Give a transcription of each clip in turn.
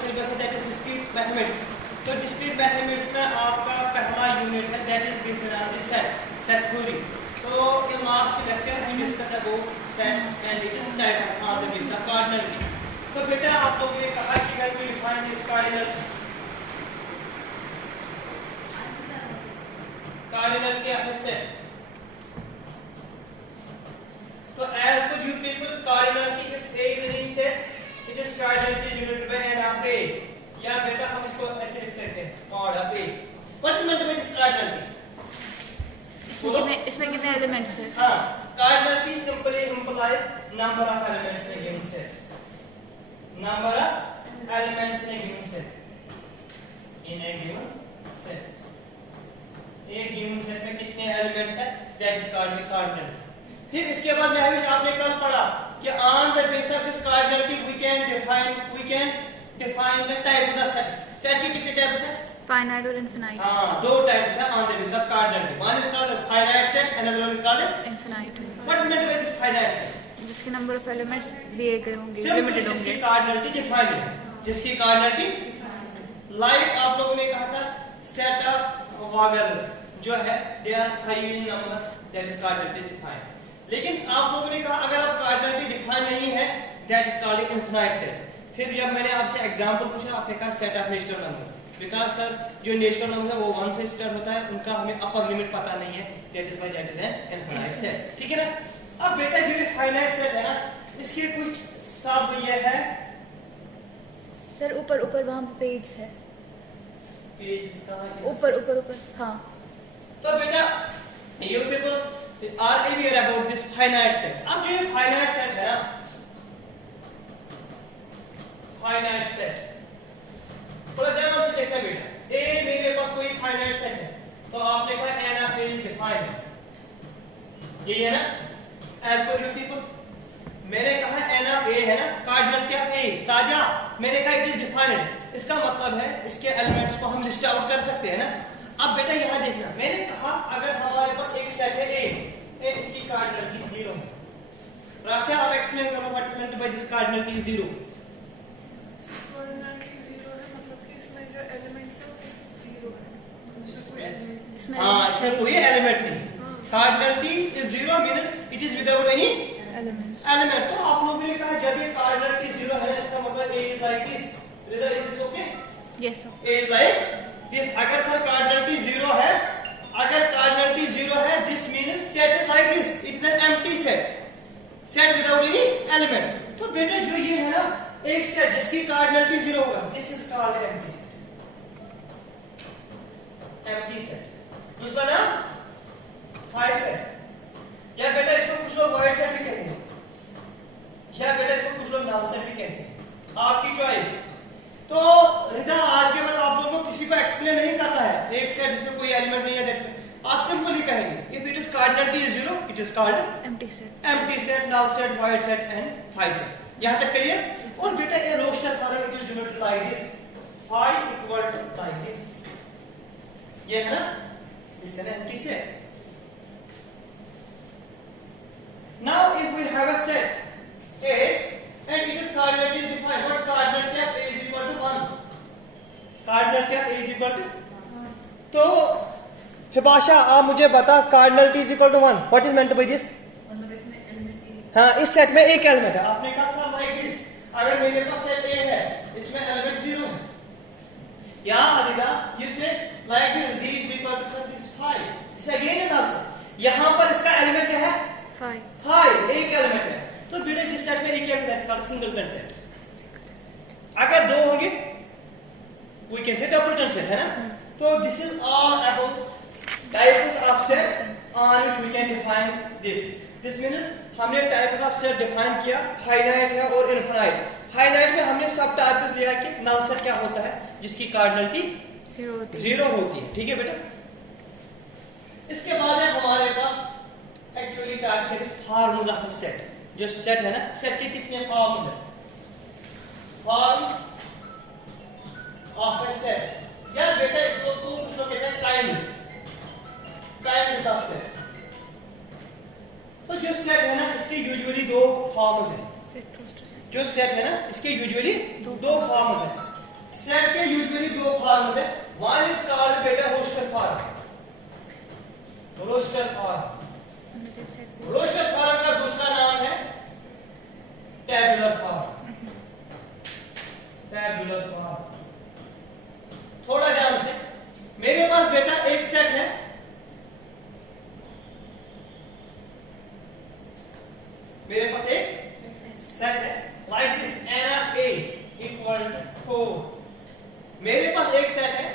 Syllabus है that is discrete mathematics. तो discrete mathematics में आपका पहला यूनिट है that is based on the sets, set theory. तो in last lecture we discuss about sets and its types on the basis of cardinality। तो बेटा आप लोगों ने कहा कि when we define this cardinality of a set, तो as per you people cardinality if A is in each set it is cardinality denoted by n of A, या बेटा हम इसको ऐसे लिख सकते हैं mod of A। What is meant by this cardinality? इसमें कितने एलिमेंट्स हैं? हाँ, cardinality simply implies number of elements in a given set. Number of elements in a given set. In a given set. एक given set में कितने elements हैं? That is called cardinality. फिर इसके बाद में आपने कल पढ़ा कि on the basis of this cardinality we can define the types of sets. Set के कितने types हैं? फाइनाइट और इनफिनाइट। हाँ, दो टाइप्स हैं on the basis of cardinality. One is called a finite set, another one is called a infinite. What is meant by this finite set? जिसके number of elements दिए गए होंगे, Simply limited जिसकी होंगे। Cardinality defined है, जिसकी cardinality like आप लोगों ने कहा था सेट ऑफ वैरिएबल्स जो है they are 5 in number that is cardinality defined. लेकिन आप लोगों ने कहा अगर आप कार्डिनलिटी डिफाइन नहीं है that is called infinite set. फिर जब मैंने आपसे एग्जांपल पूछा आपने कहा set of natural numbers, because sir जो नेचुरल नंबर है वो 1 से स्टार्ट होता है, उनका हमें अपर लिमिट पता नहीं है, that is an infinite set. ठीक है ना। अब बेटा जो ये फाइनाइट सेट है ना इसके कुछ सब ये है सर ऊपर वहाँ पेज है, पेज इसका ऊपर हाँ। तो बेटा you people are aware about this finite set। अब जो ये finite set है ना, finite set थोड़ा ध्यान से देखना बेटा। A मेरे पास कोई finite set है तो आपने कहा n of A is defined, यही है ना as per you people। मैंने कहा n of A है ना कार्डिनल क्या A साजा, मैंने कहा इट इज डिफाइंड, इसका मतलब है इसके एलिमेंट्स को हम लिस्ट आउट कर सकते हैं ना। अब बेटा यहां देखना, मैंने कहा अगर हमारे पास एक सेट है A इसकी कार्डिनलिटी 0 है। राशा आप एक्सप्लेन करो what is meant by this cardinality 0। Cardinality 0 है मतलब कि इसमें जो एलिमेंट्स है वो 0 है, हाँ इसमें कोई एलिमेंट नहीं। Cardinality is 0 means it is without any element. तो आप लोगों ने कहा जब ये कार्डिनलिटी 0 है इसका मतलब A is like this, rather is this okay? Yes sir. A is like this. अगर सर कार्डिनलिटी 0 है, अगर कार्डिनलिटी 0 है this means set is like this, it is an empty set, set without any element. तो बेटा जो ये है ना एक सेट जिसकी कार्डिनलिटी 0 होगा this is called empty set, empty set. दूसरा नाम फाई सेट, या बेटा इसको कुछ लोग वाइड सेट भी कहते हैं, या बेटा इसको कुछ लोग नल सेट भी कहते हैं, आपकी चॉइस। तो रिदा आज के बाद आप लोगों को किसी को एक्सप्लेन नहीं करना है एक सेट जिसमें कोई एलिमेंट नहीं है दैट्स आप सिंपली कहेंगे if it is cardinality is 0 it is called empty set, empty set, null set, void set and phi set. यहां तक क्लियर? और बेटा ये roster form it is denoted like this, phi equal to like this, ये है ना this is an empty set. Now if we have a set A and it is cardinality is defined, what cardinality of A is equal to 1? Cardinality of A is equal to, तो हिबाशा आप मुझे बता cardinality is equal to 1 what is meant by this? मतलब इसमें element हाँ इस set में एक एलिमेंट है, आपने कहा सर लाइक दिस अगर मेरे पास सेट A है इसमें एलिमेंट 0 है, या अरिदा यू से like this D is equal to sir this 5, this again an answer. यहां पर इसका एलिमेंट क्या है? 5 एक एलिमेंट है। तो बेटा जिस सेट में एक एलिमेंट है इसका सिंगलटन सेट, अगर दो होंगे वी कैन से डबलटन सेट है ना। तो this is all about types of set on which we can define this means हमने टाइप्स ऑफ सेट डिफाइन किया, फाइनाइट है और इनफिनाइट। फाइनाइट में हमने सब टाइप्स लिया कि नल सेट क्या होता है जिसकी कार्डिनलिटी 0 होती है। ठीक है बेटा। इसके बाद है हमारे पास actually type is forms of a set. जो सेट है ना सेट के कितने फॉर्म्स हैं? फॉर्म्स ऑफ अ सेट, यार बेटा इसको तो कुछ लोग कहते हैं काइंड्स ऑफ सेट। तो जो सेट है ना इसके यूजुअली दो फॉर्म्स हैं, जो सेट है ना इसके यूजुअली दो फॉर्म्स हैं। सेट के यूजुअली दो फॉर्म है, वन इज कॉल्ड बेटा roster form, roster form, roster form का दूसरा नाम है टेबुलर फॉर्म, टेबुलर फॉर्म। थोड़ा ध्यान से, मेरे पास बेटा एक सेट है, मेरे पास एक सेट है like this n of a equal to 4। मेरे पास एक सेट है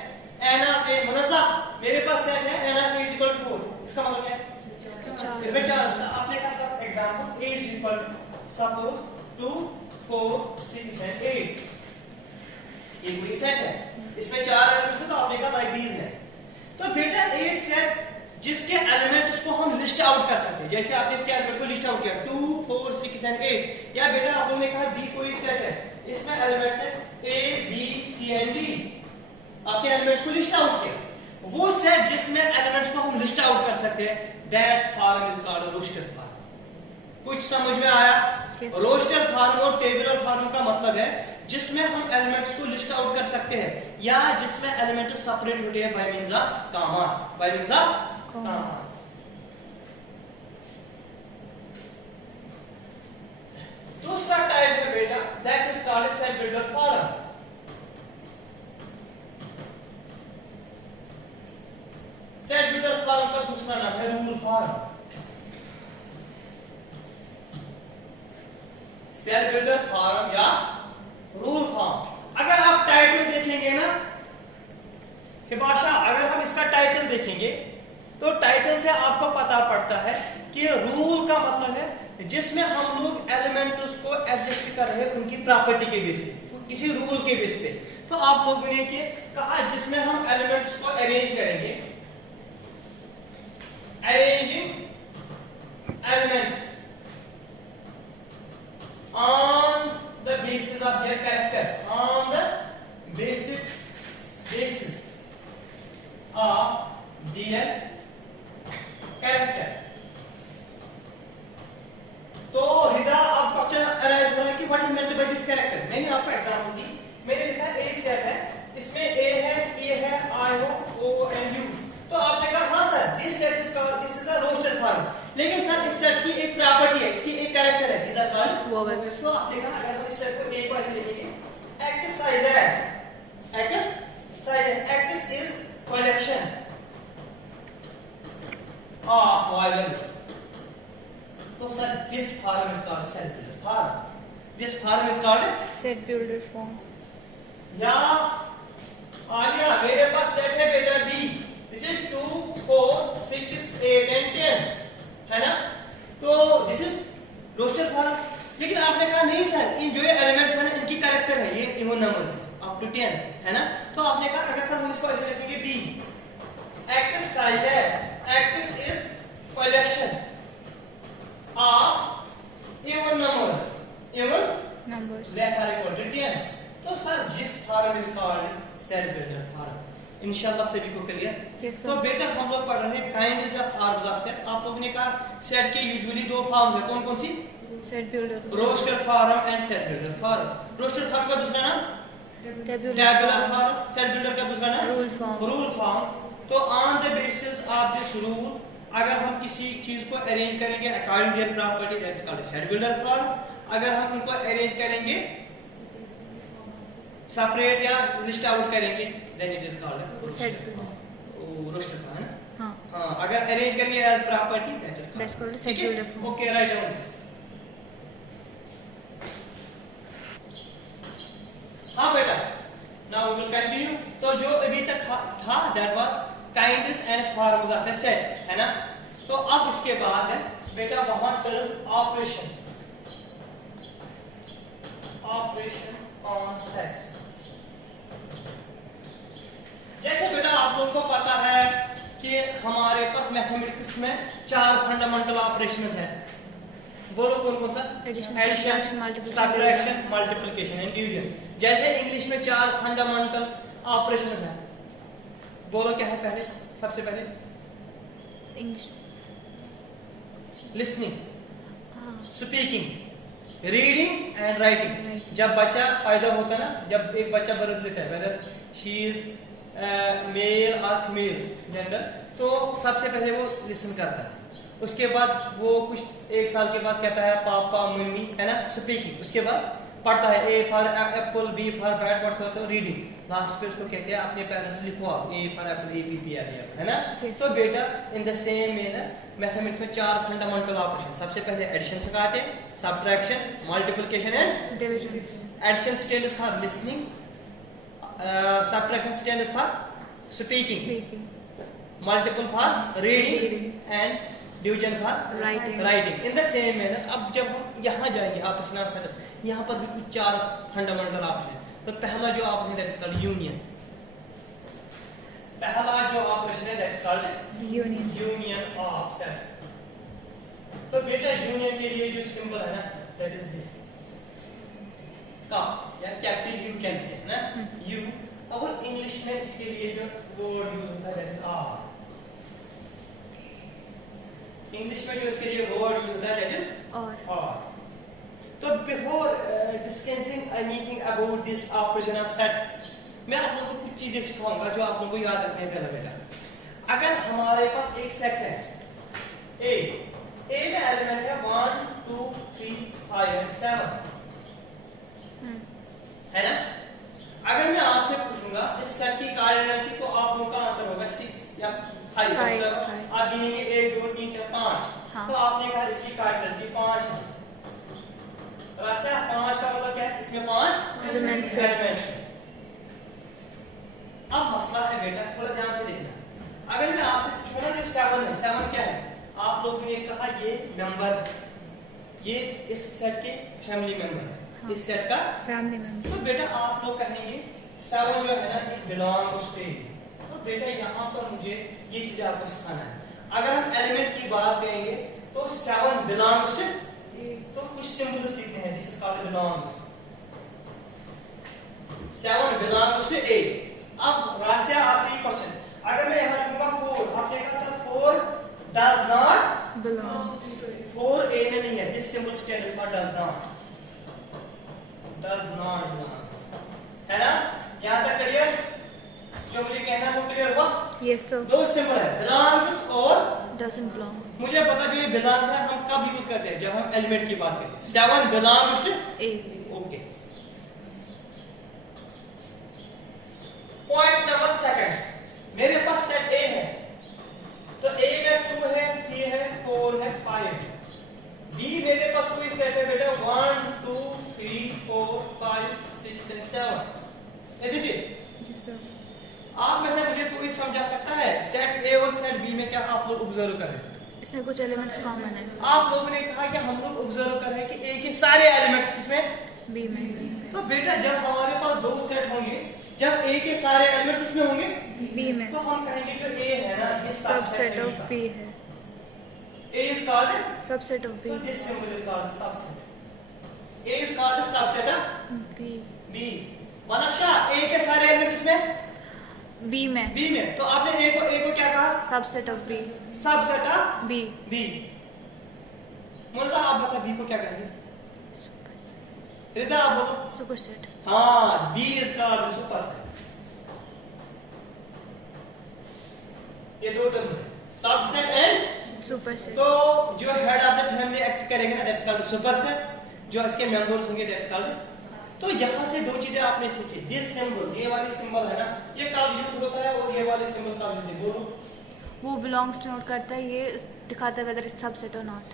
n of a मुनज़्ज़म, मेरे पास सेट है n of a is equal to 4। इसका मतलब क्या है? इसमें चार आपने कहा सब example a is equal to suppose 2 4 6 and 8, ये कोई सेट है, इसमें चार एलिमेंट्स है तो आपने कहा लाइक दीज है। तो बेटा एक सेट जिसके एलिमेंट्स को हम लिस्ट आउट कर सकते हैं, जैसे आपने इसके एलिमेंट को लिस्ट आउट किया 2 4 6 and 8, या बेटा आप लोगों ने कहा बी कोई सेट है, इसमें एलिमेंट्स है a b c and d, आपने एलिमेंट्स को लिस्ट आउट किया, वो सेट जिसमें एलिमेंट्स को हम लिस्ट आउट कर सकते हैं, that form is called roster form. कुछ समझ में आया? रोस्टर फॉर्म और टेबुलर फॉर्म का मतलब है जिसमें हम एलिमेंट्स को लिस्ट आउट कर सकते हैं या जिसमें एलिमेंट सेपरेट होते हैं by means of commas, by means of commas. दूसरा टाइप है बेटा that is called set builder form. Set builder form का दूसरा नाम है rule form. Set builder form या रूल फॉर्म। अगर आप टाइटल देखेंगे ना हिबाशा, अगर हम इसका टाइटल देखेंगे तो टाइटल से आपको पता पड़ता है कि रूल का मतलब है जिसमें हम लोग एलिमेंट्स को एडजस्ट कर रहे हैं उनकी प्रॉपर्टी के बेस पे, किसी रूल के बेस पे। तो आप लोगों ने कहा जिसमें हम एलिमेंट्स को अरेंज करेंगे, arranging elements on the basis of their character, on the basis of their character। तो रिदा अब क्वेश्चन अराइज हो रहा है कि what is meant by this character. मैंने आपको एग्जांपल दी, मैंने लिखा ए सेट है, इसमें ए है, ए है, आई हो, ओ एंड यू। तो आपने कहा हाँ sir this set is called, this is a roster form, लेकिन सर इस सेट की एक प्रॉपर्टी है, इसकी एक कैरेक्टर है, दिस आर कॉल्ड वोवेल्स। तो आपने कहा अगर हम इस सेट को एक बार से लिखेंगे एक्स साइज है, एक्स साइज है, x is collection of vowels. तो sir this form is called set builder form, this form is called set builder form. या आलिया मेरे पास सेट है बेटा बी, दिस इज 2 4 6 8 and 10 है ना, तो दिस इज रोस्टर फॉर्म। लेकिन आपने कहा नहीं सर इन जो ये एलिमेंट्स है ना इनकी कैरेक्टर है, ये इवन नंबर्स अप टू 10 है ना। तो आपने कहा अगर सर हम इसको ऐसे लिखेंगे बी, एक्स साइज है, x is collection of even numbers, even numbers less or equal to 10। तो सर जिस form is called set builder form. इंशाल्लाह सभी को क्लियर? तो बेटा हम लोग पढ़ रहे हैं kind is of forms of set. आप लोगों ने कहा सेट के यूजुअली दो फॉर्म्स है, कौन कौन सी? Set builder, roster form and set builder form. Roster form का दूसरा नाम टेबुलर फॉर्म, सेट बिल्डर का दूसरा नाम रूल फॉर्म। Rule form. तो on the basis of this rule अगर हम किसी चीज को अरेंज करेंगे according their property that is called set builder form. अगर हम उनको अरेंज करेंगे सेपरेट या लिस्ट आउट करेंगे then it is called set roster form. हां हां अगर अरेंज करेंगे as property that is called set builder form. Okay write down this. हाँ बेटा नाउ वी विल कंटिन्यू। तो जो अभी तक था that was kinds and forms of A set है ना। तो अब इसके बाद है बेटा वहां term operation, operation on sets. जैसे बेटा आप लोगों को पता है कि हमारे पास मैथमेटिक्स में 4 फंडामेंटल ऑपरेशंस हैं। बोलो कौन कौन सा? Addition, subtraction, multiplication and division. जैसे इंग्लिश में 4 फंडामेंटल ऑपरेशंस हैं, बोलो क्या है पहले? सबसे पहले English listening, speaking, reading and writing. जब बच्चा पैदा होता है ना, जब एक बच्चा बर्थ लेता है, वेदर शी इज मेल और फीमेल जेंडर, तो सबसे पहले वो लिसन करता है। उसके बाद वो कुछ 1 साल के बाद कहता है पापा मम्मी, है ना, स्पीकिंग। उसके बाद पढ़ता है, A for apple, B for bat, what's होता है रीडिंग। लास्ट पे उसको कहते हैं अपने पेरेंट्स से लिखो आप, A for apple, A P P R, है ना। तो बेटा in the same manner mathematics में 4 फंडामेंटल ऑपरेशन। सबसे पहले एडिशन सिखाते हैं, subtraction, multiplication and division. Addition stands for listening, subtraction stands for speaking, multiple for reading and division for writing. In the same manner, अब जब हम यहाँ जाएंगे ऑपरेशन ऑफ सेंटेंस, यहाँ पर भी कुछ 4 फंडामेंटल ऑपरेशन। तो पहला जो operation that is called union. पहला जो ऑपरेशन है that is called union of sets. तो बेटा यूनियन के लिए जो सिंबल है ना दैट इज दिस का, या कैपिटल यू कैन से, ना, यू। और इंग्लिश में इसके लिए जो वर्ड यूज होता है दैट इज आर। इंग्लिश में जो इसके लिए वर्ड यूज होता है दैट इज आर। तो before discussing anything about this operation of sets, मैं आप लोगों को कुछ चीजें सिखाऊंगा जो आप लोगों को याद रखने पहले बेटा। अगर हमारे पास एक सेट है ए में एलिमेंट है 1 2 3 5 और 7, है ना। अगर मैं आपसे पूछूंगा इस सेट की कार्डिनलिटी, तो आप लोगों का आंसर होगा 6 या 5 और 7। आप गिनेंगे 1 2 3 4 5। तो आपने कहा इसकी कार्डिनलिटी 5 है। रास्ता 5 का मतलब क्या है, इसमें 5 एलिमेंट्स हैं। अब मसला है बेटा, थोड़ा ध्यान से देखना। अगर मैं आपसे पूछूंगा ना जो 7 है, 7 क्या है, आप लोगों ने कहा ये मेंबर है, ये इस सेट के फैमिली मेंबर है, इस सेट का फैमिली मेंबर। तो बेटा आप लोग कहेंगे 7 जो है ना इट बिलोंग्स टू। तो बेटा यहाँ पर मुझे ये चीज आपको सिखाना है। अगर हम एलिमेंट की बात करेंगे तो 7 बिलोंग्स टू, तो कुछ सिंबल सीखते हैं। This is called belongs. 7 belongs to A. अब रास्या आपसे ये क्वेश्चन, अगर मैं यहाँ लिखूंगा 4, आपने कहा सर 4 डज नॉट बिलोंग्स। 4 ए में नहीं है, this symbol stands for does not, does not belong, है ना। यहाँ तक क्लियर? जो मुझे कहना है वो क्लियर हुआ? Yes sir. 2 सिंबल है, belongs और doesn't belong। मुझे पता जो ये belongs है हम कब यूज करते हैं, जब हम एलिमेंट की बात करें। 7 belongs to A। Okay. Point number 2, मेरे पास सेट ए है, तो ए में 2 है, 3 है, 4 है, 5 है। बी मेरे पास कोई सेट है बेटा 1 2 3 4 5 6 and 7, is it? Yes sir. आप में से मुझे कोई समझा सकता है सेट ए और सेट बी में क्या आप लोग ऑब्जर्व करें? इसमें कुछ एलिमेंट्स कॉमन है। आप लोगों ने कहा कि हम लोग ऑब्जर्व कर रहे हैं कि ए के सारे एलिमेंट्स किसमें? बी में। तो बेटा जब हमारे पास 2 सेट होंगे, जब ए के सारे एलिमेंट किसमें होंगे? बी में। तो हम कहेंगे जो ए है ना ये सबसेट ऑफ बी है। A is called subset of so B. this symbol is called subset. A is called subset of B. B. Manaksha A के सारे एलिमेंट किसमें? बी में। B में। तो आपने A को क्या कहा? Subset of B. Subset of B. B. Murja आप बता B को क्या कहेंगे? रिदा आप बोलो। सुपरसेट। हाँ, B is called superset. ये 2 टर्म है, सबसेट एंड सुपरसेट। तो जो head of the family act करेंगे ना दैट्स कॉल्ड सुपरसेट, जो इसके मेंबर्स होंगे दैट्स कॉल्ड। तो यहाँ से 2 चीजें आपने सीखी। दिस सिंबल, ये वाली सिंबल है ना, ये कब यूज होता है और ये वाली सिंबल कब यूज होती है, बोलो। वो बिलोंग्स टू नोट करता है, ये दिखाता है वेदर इट्स सबसेट और नॉट।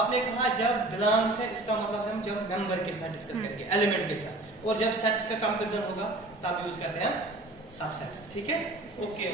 आपने कहा जब बिलोंग्स है इसका मतलब हम जब मेंबर के साथ डिस्कस करेंगे, एलिमेंट के साथ, और जब सेट्स का कंपैरिजन होगा तब यूज करते हैं सबसेट। ठीक है, ओके।